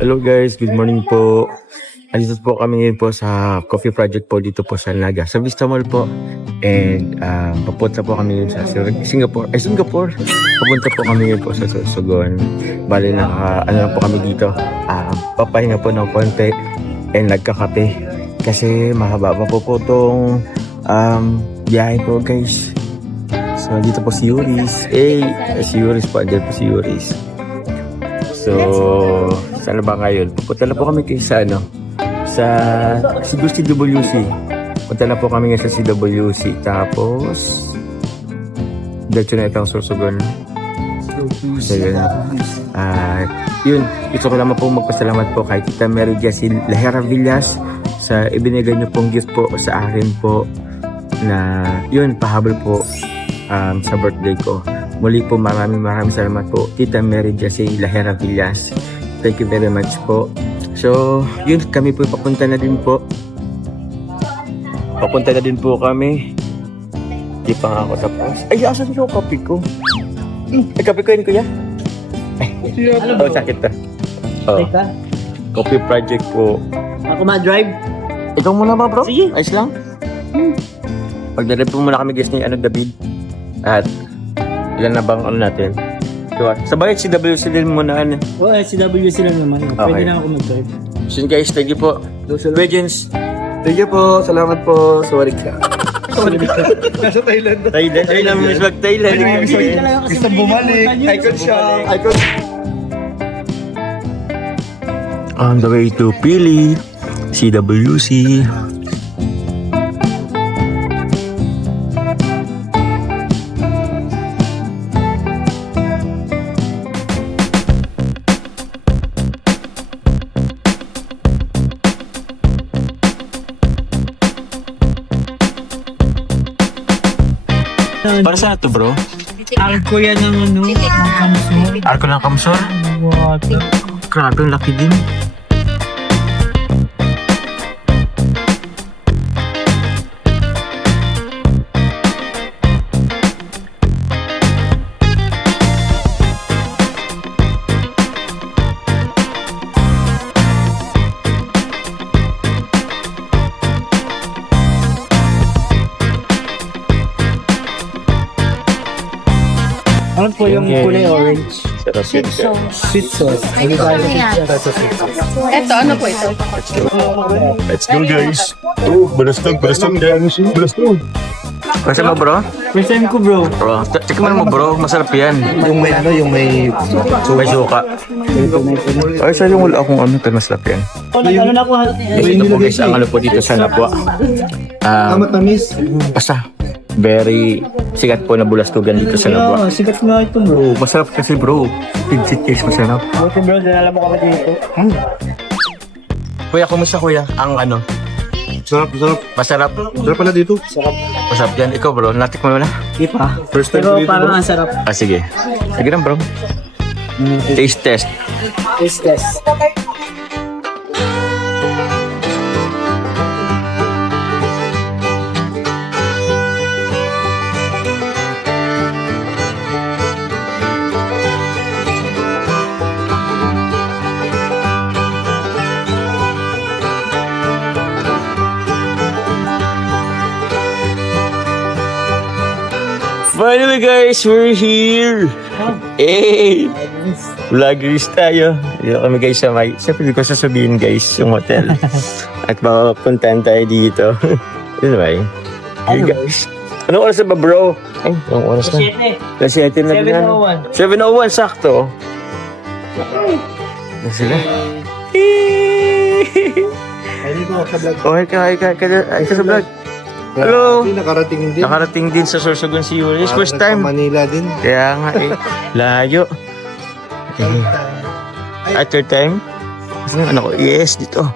Hello guys, good morning po. Andito po kami ngayon po sa coffee project po dito po sa Naga, sa Vista Mall po. And papunta po kami ngayon sa Singapore. Papunta po kami ngayon po sa Sorsogon. Bali na ano po kami dito. Papahinga po ng konti and nagkakape. Kasi mahaba pa po tong biyahe po guys. So dito po si Yuris. Si Yuris po. Andyan po si Yuris. So, saan ba ngayon? Pupunta na po kami kayo sa CWC. Punta na po kami ngayon sa CWC. Tapos, dito na itong Sorsogon. So, yun. Gusto ko naman po magpasalamat po kay Tita Mary Jacil Lahera Villas sa ibinigay niyo pong gift po sa akin po na yun, pahabol po sa birthday ko. Muli po maraming salamat po Tita Mary Jacil Lahera Villas. Thank you very much po. So, yun, kami po papunta na din po. Papunta na din po kami. Di pa nga ako tapos. Ay, asan yung kape ko? Ay, kape ko yun, kuya. Oh, sakit na. Oh. Coffee project po. Ako ma-drive? Ikaw muna ba, bro? Sige. Ayos lang. Pag-drive po muna kami, guys, ni David. At ilan na bang natin? Diba? Sabay, CWC din muna. Oo, CWC lang naman. Pwede na ako mag-drive. So guys, thank you po. Legends. Thank you po. Salamat po. Sorry ka. Nasa Thailand. Thailand. Ay, namiss mag-Thailand. Gusto bumalik. Icon siya. Icon. On the way to Pili, CWC. Para saan ito, bro? Arko yan ng kamsur. Arko ng Kamsor? Water. Grabe, ang laki din. Ano po yung kulay orange? Sweet Sweet sauce. Ito, ano po ito? Let's go, guys. Balastog guys. Balastog. Kasi mo, bro? First time ko, bro. Bro, tikman mo, bro. Masarap yan. Yung may May suka. Ay, sa yung wala akong pero masarap yan. Ano na po? Ito po guys, ang po dito sa Lapwa. matamis. Basta, very sikat po na bulastugan dito sa Lapwa. Yeah, sikat nga ito, bro. Masarap kasi, bro. Pinsit case masarap. Buti, bro. Dinala mo kami dito. Kuya, kumusta kuya? Ang Sarap. masarap. Sarap pala dito. Masarap yan. Ikaw, bro, natikman mo na? Di pa. First time Pero ko dito, parang bro. ang sarap. Sige. Sige lang, bro. Taste test. Taste test. Finally guys, we're here! Hey! Vloggers tayo. Dito kami guys sa may... Siyempre di ko sasabihin guys yung hotel. At mapuntahan tayo dito. Yun ba eh? Hey guys. Anong oras na ba bro? Ay, anong oras na? 7. Kasi 7 na din. 7:01 sakto. Na sila. Ay, ko sa vlog. Oh, ay ka sa vlog. Hello! Nakarating din. Nakarating din sa Sorsogon si Yuris. First Sa time. Manila din. Kaya nga eh. Layo. At third time? Ano ko? Yes, dito.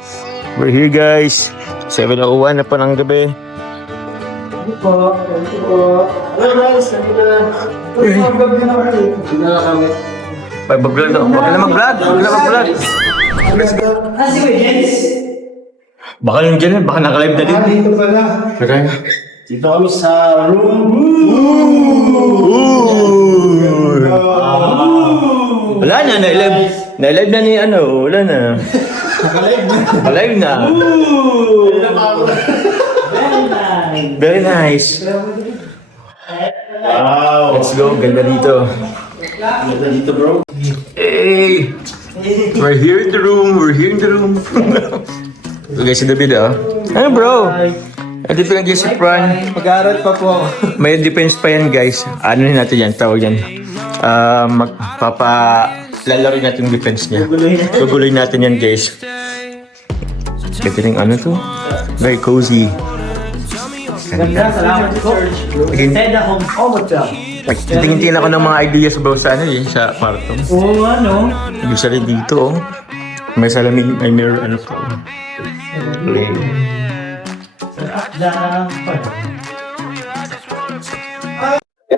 We're here guys. 7:01 na po ng gabi. Mag-vlog na. Huwag na mag-vlog. Baka yung dyan, baka naka-live na din. Dito pala. Dito kami sa room. Wala na, Na-live na ni ano, wala na. Live na. Very nice. Wow. Let's go, ganda dito. Ganda dito, bro. Hey! We're here in the room, So guys, si David Ano bro? Dito lang si Fran. Mag-aaral pa po ako. May defense pa yan guys. Ano natin yan, tawag yan. Lalaro natin yung defense niya. Guguloy natin yan guys. Ito yung ano to? Very cozy. Ganda, salamat po. Seda home hotel. Tingin-tingin ako ng mga ideas bro sa ano sa kwarto. Oo, ano? Usually dito may salamin, may mirror, ano po.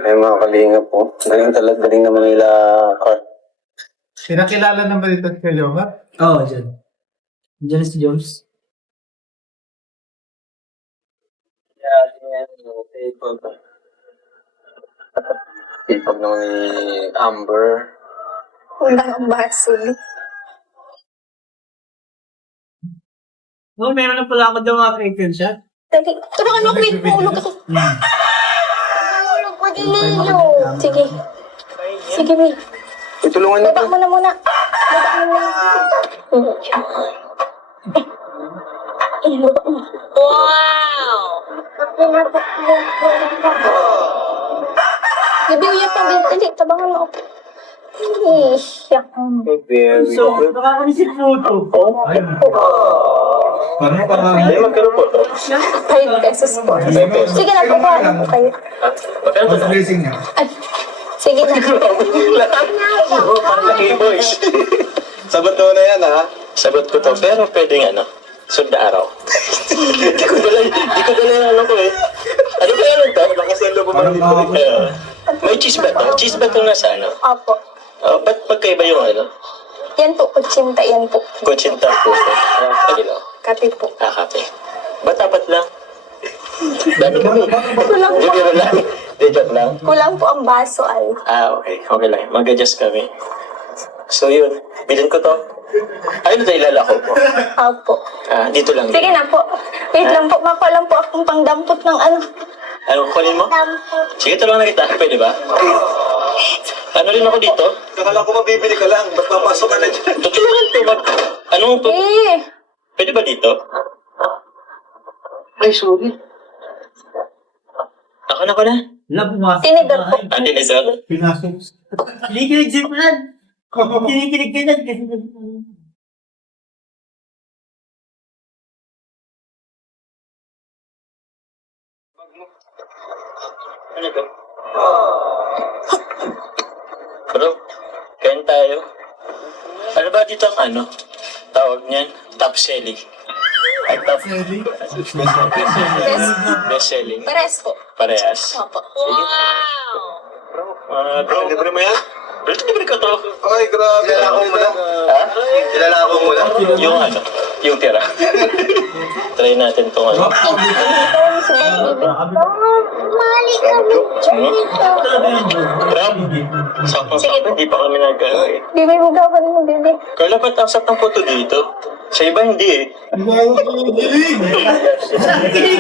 Ay mga kalinga po. Galing naman nila Carl. Pinakilala na ba dito kayo ba? Oo, dyan. Dyan si Jones. Ipag naman ni Amber. Walang ang basil. Oo, meron na pala ako daw mga crinkle shot. Dali. Tulungan mo, wait. Mahulog ako. Mahulog ko din ninyo. Sige. Sige, wait. Tulungan niyo. Baba mo na muna. Baba mo na. Wow! Gabi, uyak na. Dali, tabangan mo ako. Iyak. So, nakakanisip photo. Parang Hindi, magkano po to? 5 pesos po. Sige na, kukuha na po kayo. Magkano to? blessing niya. Ay, sige na. Laki boys. Sagot ko na yan ha. Sagot ko to. Pero pwedeng ano, sunda araw. Di ko dala yung ano ko eh. Ano ba yan ito? Lakas ng loob mo dito. May cheese ba to? Cheese ba to nasa ano? Opo. Ba't magkaiba yung ano? Yan po, kutsinta yan po. Kutsinta po. Kanino? Kape po. Kape. Ba't apat lang? Dami kami. Kulang po. Hindi lang. Di joke lang. Kulang po ang baso ay. Okay. Okay lang. Mag-adjust kami. So yun. Bilhin ko to. Ayun na tayo lalako po. Opo. Dito lang. Sige na po. Wait lang po. Makuha lang po akong pangdampot ng ano. Anong kunin mo? Dampot. Sige, tulungan na kita. Pwede ba? Ano rin ako dito? Akala ko mabibili ka lang. Ba't papasok ka na dyan? Tutulungan to. Anong to? Eh. Pwede ba dito? Ay, sorry. Ako na. Tinigal po. Ate Lizelle? Pinasok. Kinikilig si Fran. Kinikilig ka na. Ano to? Bro, kain tayo. Ano ba dito ang ano? Tawag niyan? Top selling. Ay, top selling? Best selling. Pares po. Parehas. Opo. Bro, libre mo yan? Bro, libre ko to. Ay, grabe. Kilala ko muna. Ha? Kilala ko muna. Yung ano? Yung tira. Try natin itong ano. Mali kami. Crab? Sakto-sakto, hindi pa kami nag-ano eh. Bibi mo gawin mo, bibi. Carla, ba't ang sakto ng photo dito? Sa iba hindi eh.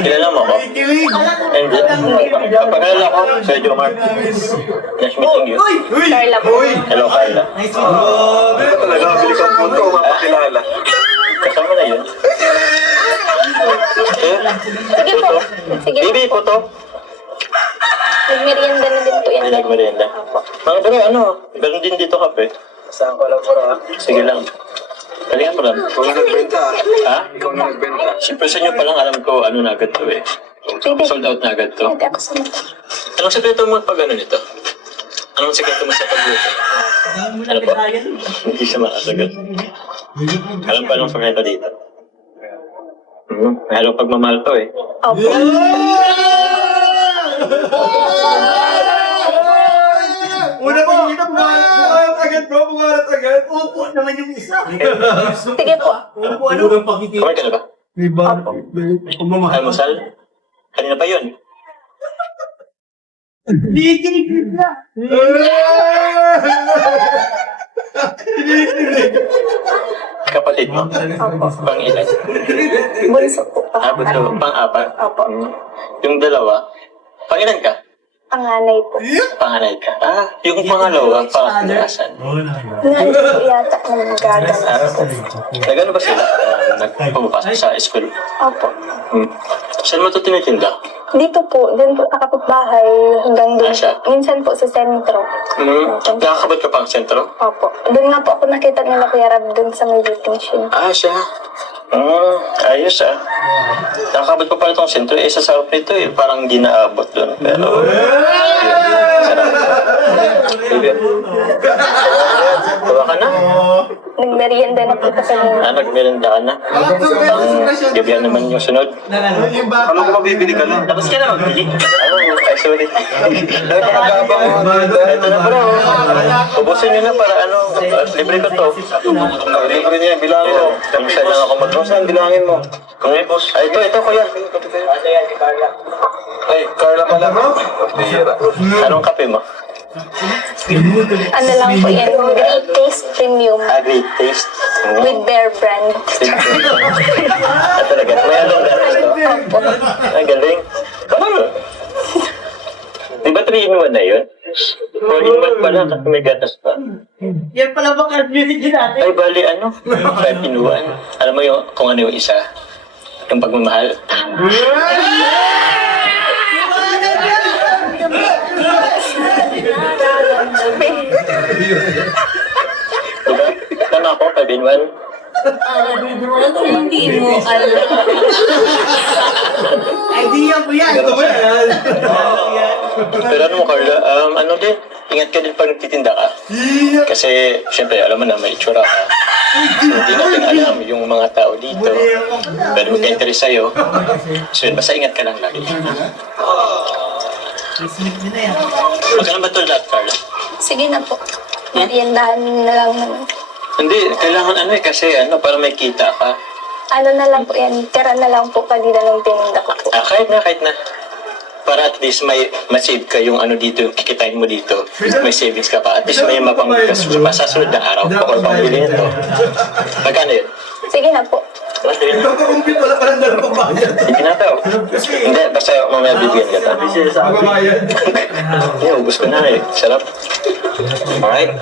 Kilala mo ako? Hindi. Pagkalala ko, Sir Jomar. Nice meeting you. Carla po. Hello, Carla. Hindi ka talaga mabili ka ang ko mapakilala. Kasama na yun. Sige po. Sige Baby, po. photo. Nagmerienda na din po yan. Ay, nagmerienda. Mga bro, ano? Meron din dito kape. Saan ko lang pala? Sige lang. Kalingan mo lang. Ikaw na nagbenta. Ha? Ikaw na nagbenta. Siyempre sa inyo pa lang alam ko ano na agad to eh. Bibi. Sold out na agad to. Hindi ako sa mata. Anong sekreto mo pag ano nito? Anong sekreto mo sa pagluto? Ano po? Hindi siya makasagot. Alam pa anong sekreto dito? Meron pagmamahal to eh. Opo. Una pa kita bumalat agad bro. Bumalat agad. Opo naman yung isa. Sige po. Opo, ano? Kumain ka na ba? Almusal? Kanina pa yun. Kinikilig na. Kapatid mo? Pang ilan? Bunso po. Bunso. Pang-apat? Opo. Yung dalawa? Pang ilan ka? Panganay po. Panganay ka? Yung pangalawa, pang-asan? Naalis po yata ng gagan. Nagano ba sila? Nagpapasok sa school? Opo. Saan mo ito tinitinda? Dito po, dun po sa kapitbahay, hanggang dun. Siya? Minsan po sa sentro. Nakakabot ka pang sentro? Opo. Doon nga po ako nakita nila Kuya Rab dun sa may waiting machine. Siya. Ayos Nakakabot pa pala itong sentro. Isa sa sarap nito parang hindi naabot doon. Pero, sarap. Tawa ka na? Nagmerienda na po sa kanina. Nagmerenda ka na? Gabihan naman yung sunod. Ano ko mabibili ka na? Tapos ka na magbili? Ay, sorry. Nagpapagabang mo dito. Ito na bro. Ubusin nyo na para libre ko to. Libre niya, bilangin mo. Kamisa lang ako Saan bilangin mo? Kung may boss. Ay, ito kuya. Ay, Carla pala mo? Anong kape mo? Ano lang po yan, Great Taste Premium Great taste. with Bear Brand. Talaga. May anong gatas to? Opo. Ang galing. Di ba 3-in-1 na yun? 4-in-1 pala kasi may gatas pa. Yan pala bang community natin? Ay, bali 5-in-1. Alam mo yung kung ano yung isa? Yung pagmamahal. Diba? Tama ako, 5-in-1. Hindi mo alam. Idea ko yan. Pero ano mo, Carla, ano din, ingat ka din pag nagtitinda ka. Kasi, syempre, alam mo na, may itsura ka. So, hindi natin alam yung mga tao dito. Pero magka-interest sa'yo. So, yun, basta ingat ka lang lagi. Magkano ba ito lahat, Carla? Sige na po. Meriendahan na lang naman. Hindi, kailangan kasi para may kita ka. Ano na lang po yan, tira na lang po kanina ng tininda ko po. Kahit na. Para at least may ma-save ka yung dito, yung kikitain mo dito. May savings ka pa. At least may mapanggas pa sa sunod na araw o pambili nito. Magkano yun? Sige na po. Ipagkakumpit wala pa ng dalawang bayan. Hindi na daw. Hindi, basta mamaya bibigyan ka. Magbabayan. Hindi, ubus ko na Sarap. Alright,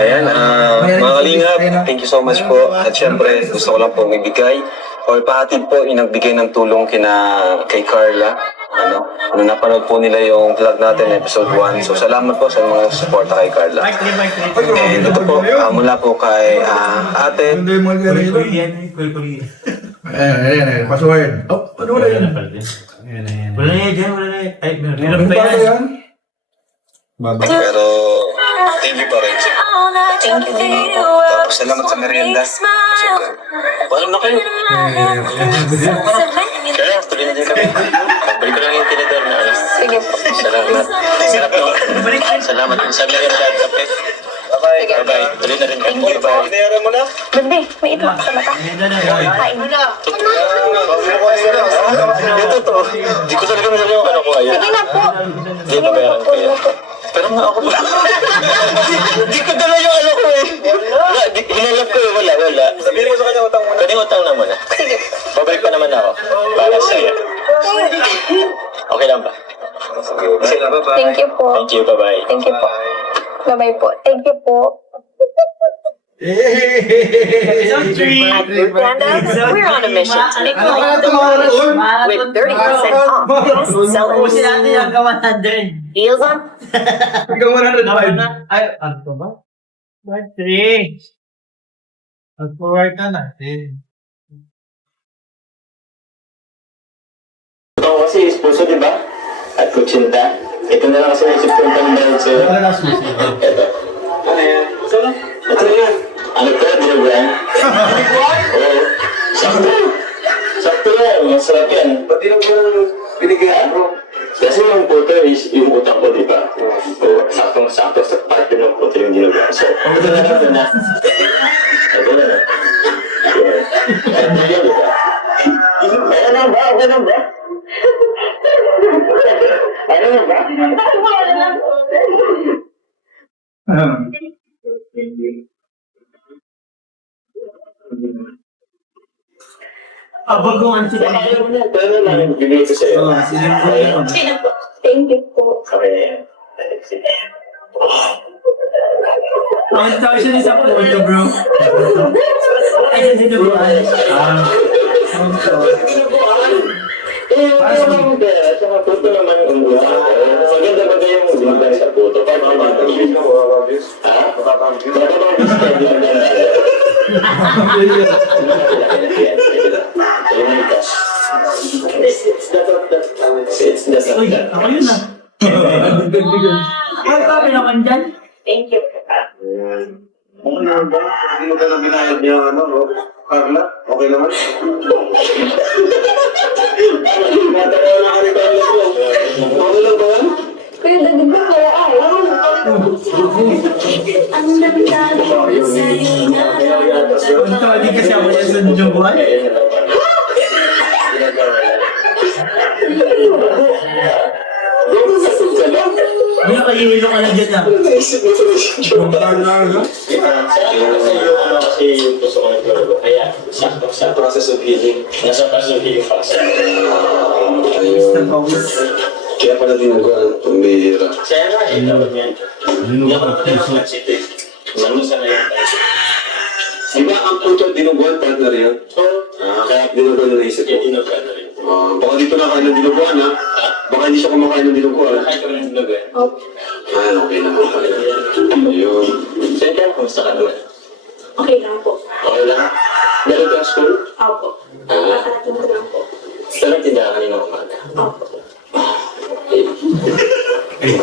ayan, mga kalingap, thank you so much po. At syempre, gusto ko lang po ibigay or pahatid po yung nagbigay ng tulong kay Carla. Nung napanood po nila yung vlog natin, episode 1. So, salamat po sa mga suporta kay Carla. And ito po, mula po kay ate. Hindi mo Ayan, password. Oh, ano wala yun? Wala na yan, wala na yan. Ay, meron pa yan. Pero, thank you po rin. Thank you. Tapos, salamat sa merienda. Super. Paano na kayo? Kaya, tuloy na din kami. Balik ko lang yung tinidor na Sige po. Salamat. Sarap no? Salamat din sa merienda at kape. Bye-bye. Bye-bye. Tuloy na rin kami. Bye-bye. Binayaran mo na? Bebe, may itlog sa mata. Kain. Ito to. Di ko talaga masabi yung ko ngayon. Sige na po. Hindi pa bayaran ko yan. Pero nga ako ba? Di ko dala yung ko Hinalap ko wala. Sabihin mo sa kanya, utang mo na. Pwede utang na muna. Sige. Babalik pa naman ako. Para sa'yo. Okay lang ba? Thank you po. Thank you. Bye-bye. Thank you po. Bye-bye po. Thank you po. We're on a mission to make life with 30% off. Sell Ubusin natin yung gawa natin. deals on Hanggang 105. Ay, ano to ba? 3. Mag-forward na natin. Ito kasi is puso, di ba? At kutsinta. Ito na lang kasi naisip ko yung pang-balance sa'yo. Wala na susi. Ito. Ano yan? Ito yan. Ano to? Dinuguan? Oo. Sakto. Sakto yan. Masarap yan. Ba't dinuguan binigyan mo? Kasi yung puto is yung utang ko, di ba? Oo. Saktong-sakto sa parte ng puto yung dinuguan. So, ito na lang na. Ito na lang. Sure. Ito yan, di ba? Ano ba? Ano ba? Ano ba? Bagoong sila. Pero lang, bibigay ko sa'yo. Sino po? Thank you po. Okay. Ang tawag siya sa photo, bro. Ay, sa dinubuan. Para sa puto naman ang maganda ba yung dinubuan sa puto? Para makakabis ka, makakabis. Ha? Makakabis ka, di maganda. It's the Uy, ako yun ah. Ay, papi naman dyan. Thank you. Ano naman ba? Hindi mo ka na binayad niya, ano, no? Carla, okay naman? Natatawa na kami tayo ko. Okay lang ba yan? Kuya, dagdag ba kaya ay? Ang nagdalo sa Ang tawag din kasi ako yan sa dinubuan. Hindi nakahihilo ka na dyan ah. Naisip mo sa joke. Kasi yung gusto ko nagkaroon. Kaya, sa process of healing. Nasa process of healing fast. Kaya pala dinuguan, pambihira. Saya nga eh, tawag yan. Hindi ako naman city. Manusa na yan. Di ba ang puto dinuguan, partner yan? So, Kaya dinuguan na naisip yung ko. inugan na rin. Baka dito na kain ng dinuguan, ha? Baka hindi siya kumakain ng dinuguan. Kahit kami ng inugan. Ay, okay naman pala. Ayun. Saan ka? Kumusta ka naman? Okay lang po. Okay lang? Meron ka school? Opo. Nakakarating ko lang po. Saan ang tindahan kanina umaga? Opo.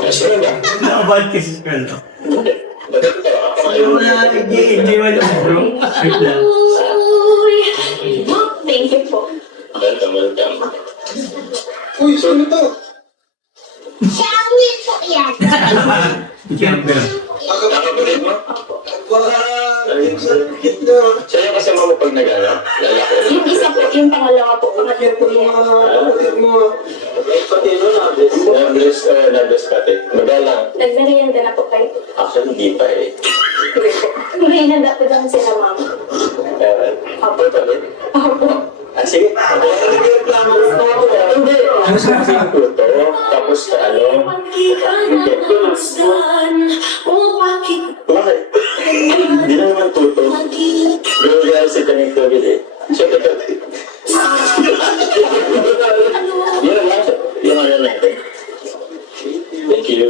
Sino ba? Nakabad kasi sa kanya. Ba't ito ka? Ayaw mo na, enjoy mo lang bro. Wait lang. Thank you po. Welcome. Uy, saan ito? Shawil po yan. Camper. Nakapulid mo? Baka, sakit na. Sa'yo kasi mo pag nag-ano? Lalaki. Yung isa po, yung pangalawa po. Pangatlo po yan. Kapatid mo. Pati mo na-bless pati. Magalang. Nagmerienda na po kayo. Actually, hindi pa eh. Merienda po lang sila mama. Apo ulit? Opo. Sige. Nagreklamo ko. Hindi. Kasi yung puto. Tapos ano? Bakit? Hindi na naman tuto. Gawin sa kanil COVID eh. So, teka. Yan lang. Yan lang natin. Thank you.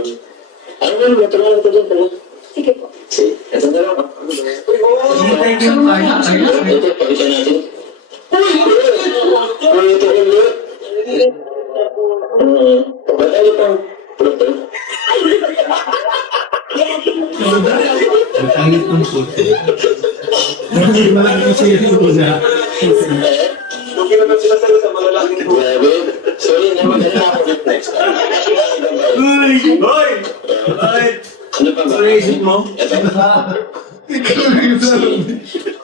Ano ba naman? Tulungan ko dyan pala. Sige po. Sige. Ito na lang. Hintay ko yung card. Ito, pagkitan natin. Ito ulit. Ba't ano pang puto? Ang itong puto. Hindi ba lang kasi yung una? Kung ginawa sila sa malalaking po. Grabe. Sorry, naman ako ulit next time. Uy! Hoy! Hoy! Ano pa ba? Ano isip mo? Ito.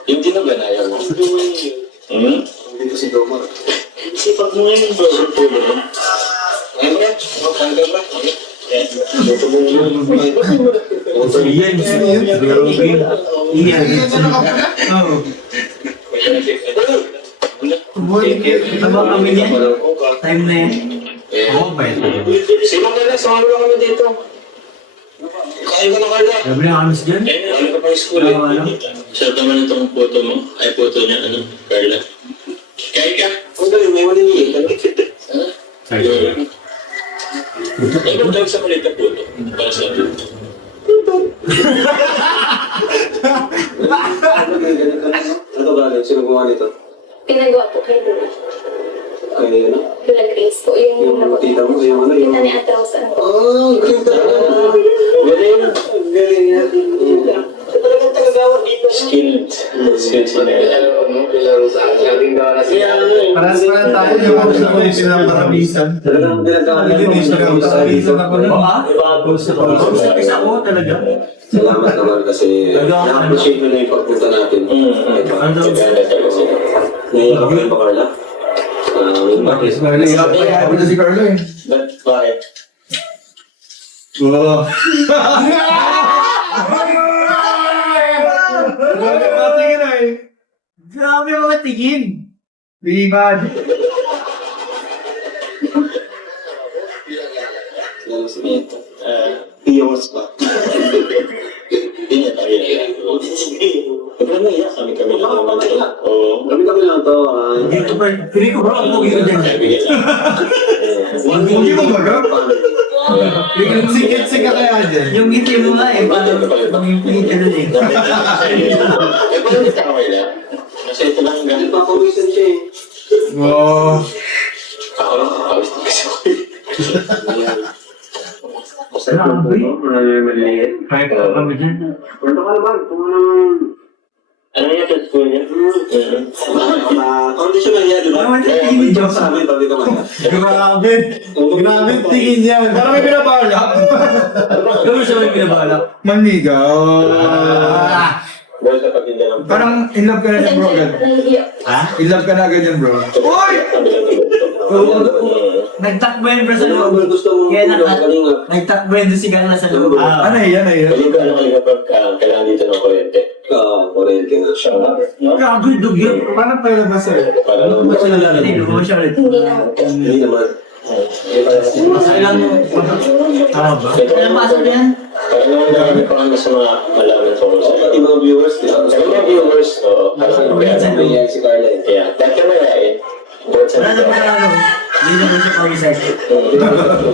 Yung dinuganaya mo. Dito si Domar. Sipag mo ngayon bro. Ayun ba? Tanggal ba? Iyan. Iyan. Oo. Tama kami niyan. Time na yan. Oo ba ito? Sino ka na? Sumama lang kami dito. Kaya ko na kala. Gabi na kami sa dyan. Ano ka pang school eh? Sarap naman itong photo mo. Ay, photo niya, ano? Carla. Kaya ka? Ang galing, may maliliit. Ano tawag sa kulit na photo? Para sa atin. Ano galing? Sino gumawa nito? Pinagawa po kayo doon. Kaya ano? Dula Grace po. Yung Tita mo, yung ano? Kita ni Ate Rose. Ano po? Oh, galing talaga. Galing. Galing yan. Talagang tagagawa dito. Skilled. Skilled sila. Pilaro sa akin. Galing gawa na siya. Paras pa lang tayo yung ako sa mga pinaparamisan. Talagang ginagawa Hindi mo siya kapatalisan ako na. Isa ko talaga. Salamat naman kasi na-appreciate mo na yung pagpunta natin. Ano daw? Naiyak ako ba, Carla? Naiyak ko na si Carlo eh. Bakit? Oo. Grabe mga tingin. Bimad. Iyos ba? Hindi niya tayo na. Pero ano iya? Kami-kami lang naman ito. Oo. Kami-kami lang to. Dito pa, pili ko bro, ang pogi ko dyan. Hindi mo baga? Sikit-sika kaya dyan. Yung ngiti mo nga eh, parang yung ngiti nun eh. Eh, paano hindi ka okay lang? Kasi ito lang ganun. Papawisan siya eh. Wow. Ako lang, kapawis din kasi ako. Maliit. Kahit ka kami dyan. Kwento ka naman. Kung anong... Ano yung sa school niya? Condition lang niya, di ba? Naman siya, hindi joke Sa amin, tabi ka man. Grabe. Grabe tingin niya. Parang may pinabalak. Gawin siya may pinabala. Manligaw. Dahil sa pagtinda ng Parang in love ka na dyan, bro. agad. In love ka na agad yan, bro. Uy! Nagtakbo yun bro sa loob. Gusto mo Kaya kalingap. nagtakbo yun doon si Carla sa loob. Ano yan, ano yan? Kalinga kailangan dito ng kuryente. Oriente nga siya. Gago, dugyo. Paano palabas sa'yo? Para naman Ba't siya nalalagay? Hindi, lumabas siya ulit. Hindi naman. Hindi naman. Masaya lang. Tama ba? Ilang pasok yan? Para naman namin pa kami sa mga malaman tungkol sa Pati mga viewers, di ba? Sa mga viewers, parang Nangyayari si Carla eh. kaya, dahil ka mayain, buhat sa Wala na pa ano. Hindi naman siya pag-isip.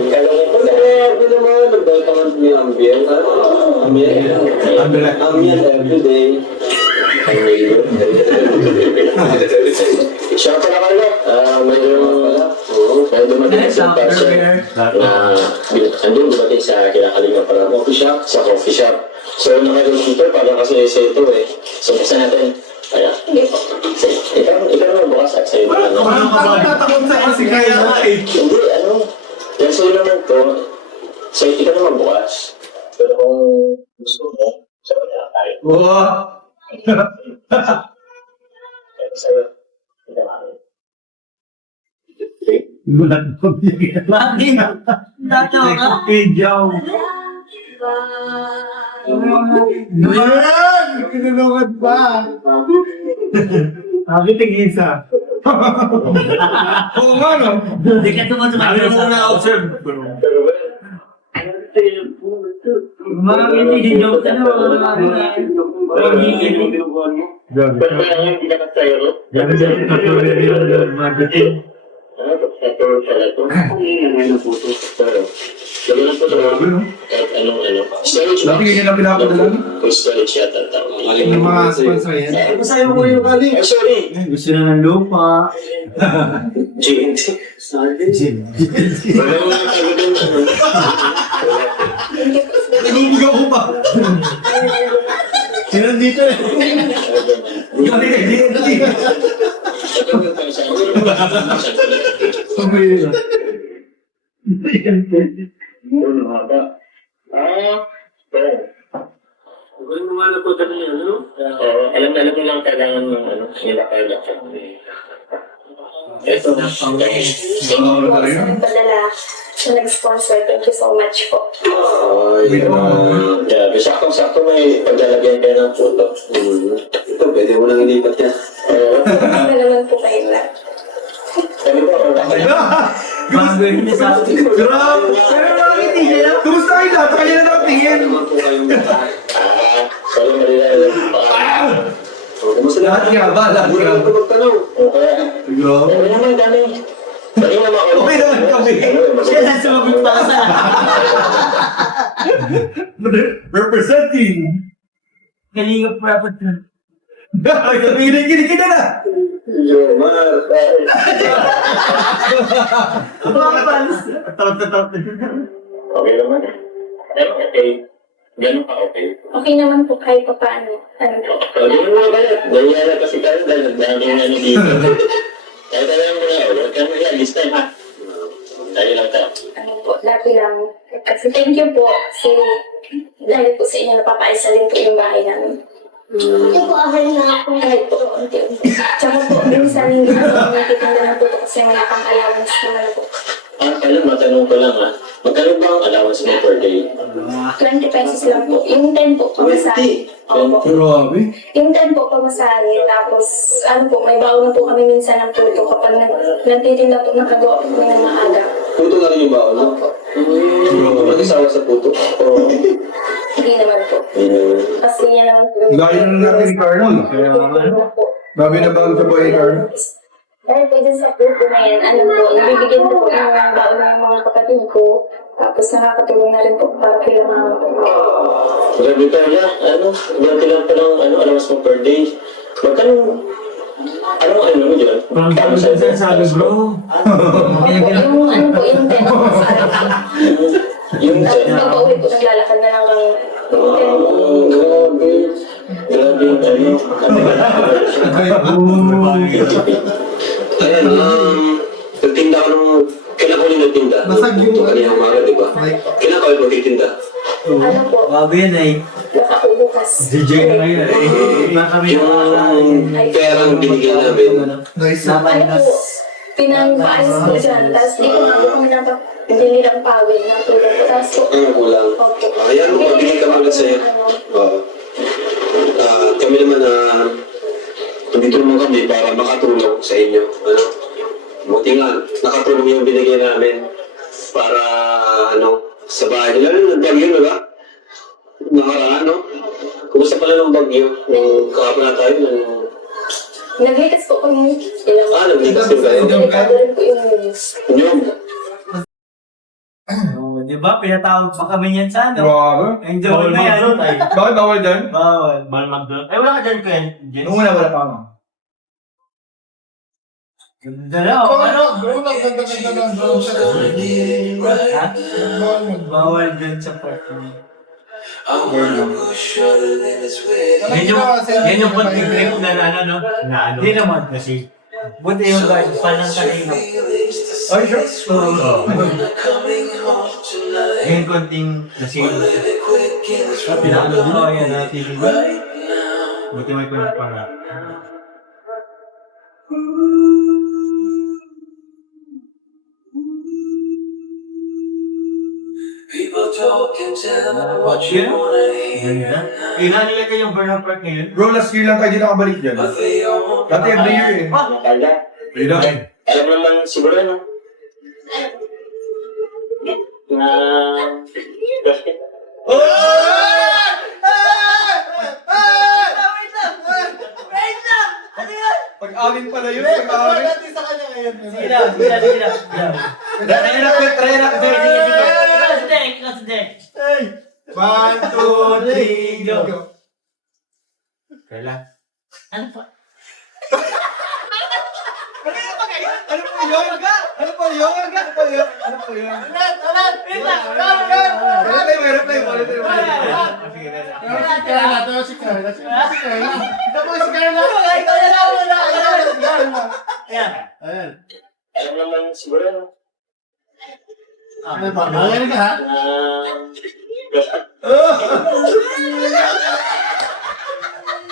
Kaya mo pa Grabe naman, nagdahil ka man yung ambient. Ambient everyday. siya pala Carlo, medyo dumating sa passion na andun dumating sa kinakalinga para sa coffee shop. So nakagod dito, parang kasi sa ito eh. So buksan natin. Kaya, ikaw naman bukas at sa'yo na ano. Parang tatakot sa kasi kaya na eh. Hindi, ano. Yan sa'yo naman to. So, ikaw naman bukas. Pero kung gusto mo, sabi na tayo. Wow. Kaya sa'yo, ikaw namin. Gulat ko bigyan. Bakit? Nataw ka? Pijaw. Ayan! Kinulungan pa. Sabi tig-isa. Oo nga no? Hindi ka tumatulog. Ano mo na-observe? Mga hindi joke ka na. Mga ngingin. Grabe. Pero kaya hindi ka sa'yo, no? Grabe na yung katuloy yung marketing. Ano, pagkatulog pala ito. Pero, lalo na po ito, kahit anong ano. Storage Dati ganyan lang pinapadala. Kung storage yata tao. Yung mga sponsor yan. Masaya mo ko yung kaling. Ay, sorry. Gusto na ng lupa. GNT. Wala mo lang tago din. Nagubigaw ko pa. Sino dito eh? Ikaw din eh. Hindi. Pumili na. Alam na ko lang kailangan ng ano, nila kaya ito. Nagpadala sa nag-sponsor. Thank you so much po. Yeah, sakto may paglalagyan kayo ng photo. Ito, pwede mo nang ilipat yan. Ano naman po kayo na? Kami po, Bago yun niya sa akin. Grabe! Pero nakakiti niya. Kumusta kayo lahat? Kaya na nakatingin. sorry, malila. Kumusta Lahat nga ba? Lahat Muna nga lang ba? ito magtanong. Okay. Grabe. Okay naman kami. Okay naman ako. Okay naman kami. Siya na sumagot pa sa Representing. Kalinga prapat na. Kinikinig ka na. Jomar. Okay naman. Pero okay. Ganun ka okay. Okay naman po kahit pa paano. Ano po? Ganun mo ba yan? Ganyan na kasi tayo dahil nagdami na ni dito. Kaya tayo mo na, huwag ka mo yan, this time ha. Tayo lang tayo. Ano po? Lagi lang. Kasi thank you po. Kasi dahil po sa inyo napapaisa din po yung bahay namin. Hindi po, ahal na ako. Kahit po, unti-unti. Tsaka po, minsan hindi po nagtitinda ng puto kasi wala pang allowance naman po. Kailan matanong ko lang ha. Magkano ba ang allowance mo per day? 20 pesos lang po. Yung 10 po, pamasahe. Opo. Grabe. Yung 10 po, pamasahe. Tapos, ano po, may baon na po kami minsan ng puto kapag nagtitinda po, nakagawa po ng maaga. Puto na rin yung baon mo? Mag-isawa sa puto? O... Hindi naman po. Kasi yan naman po. Gaya na natin ni Carlo. Opo. Grabe na bago sa boy ni Carlo. Dahil po dyan sa puto na yan, ano po, nabibigyan ko po ng baon ng mga kapatid ko. Tapos nakakatulong na rin po para kila mga po. Grabe ka na, ganti lang pa ng allowance mo per day. Magkano, ano mo dyan? Parang dami sa sinasabi, bro. Yung ano po, yung 10 po sa Yung tapos dyan. pag-uwi po, naglalakad na lang kami. Yung 10 po. Grabe. Grabe yung Ayan, nagtinda ko nung... Kailan ko ulit nagtinda? Nasag yung... Kanina umaga, di ba? Kailan ka ulit magtitinda? Ano po, Grabe yan eh. nakaubukas. DJ na ngayon eh. Iba kami Yung perang binigyan namin. Nice. Ano po, pinangpaayos ko dyan. Tapos di ko nga po kami napabili ng pawid na tulad po. Tapos po, Ang kulang. opo. Ayan, magbigay kami ulit sa'yo. Oo. Kami naman nandito naman kami para makatulong sa inyo. Ano? Buti nga, nakatulong yung binigay namin para sa bahay nila. Bagyo, di ba? Nakaraan, no? Kumusta pala ng bagyo? Nung kahapon na tayo, Naglikas po kami ilang naglikas din kayo. delikado rin po yung news. Yun. Oh, di ba? Pinatawag pa kami niyan sa ano? Grabe. Enjoy na yan. Bakit bawal dyan? Bawal. Bawal mag-drone. Eh, wala ka dyan, Ken. Nung una wala pa ako. Ganda na, oh. Ano? Ha? Bawal dyan sa party. Yan yung konting trip na ano, na ano. Hindi naman kasi. Buti yung guys, palang kanino. Ay, sure. Yan konting nasin. Pinakano din ako yan na TV. Buti may pinag pa nga. Watch you wanna hear. Ilan nilagay yung Burnout Park ngayon? Bro, last year lang tayo di nakabalik dyan. Dati every year eh. Ayun na. Alam mo naman siguro, no? Na... Basket. Pag-amin pala yun, pag-amin. Sige na. Try na. Sige. 1, 2, 3, go. Kailan? Ano pa? Ano po yun? Ano po yun? Reply mo. Alam naman siguro, no? Ano ba? Magaling ka ha? Basket.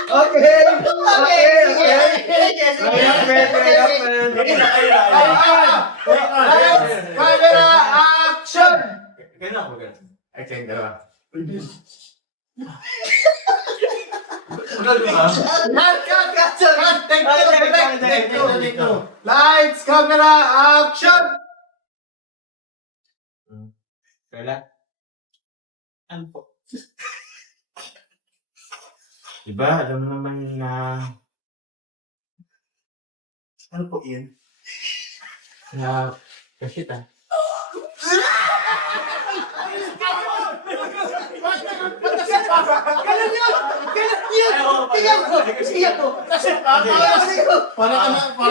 Okay. Camera action! Ganun ako, ganun. Action, dalawa. Lights, camera, action! Kailan? Ano po? Diba, alam mo naman na... Ano po yun? Na... Kasitan. Para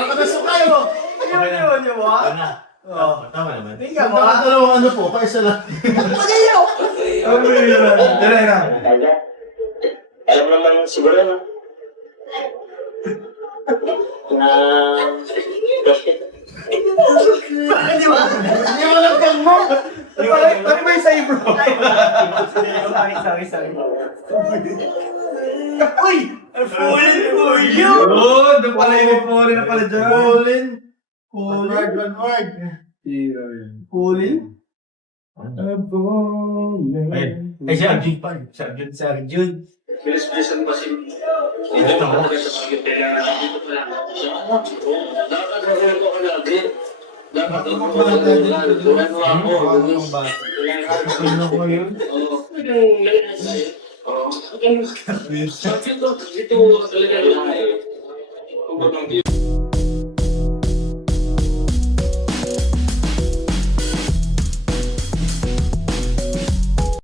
ka na sukayo. Tama naman. Ano po, paisa lang. Dala na. Alam naman siguro, no? Na... Basket. Hindi mo lang kalmo. Ano ba yung sa'yo, bro? Sorry. Uy! Falling for you! Oh, doon pala yung falling na pala dyan. Falling. One word. Hero yun. Falling? Ayun. Ay, si Arjun pa. Si Arjun. Si Arjun. Bilis-bilisan pa si... Ito mo. Nakakagawin ko ka lagi. Dapat ako Ano ko yun? Oo.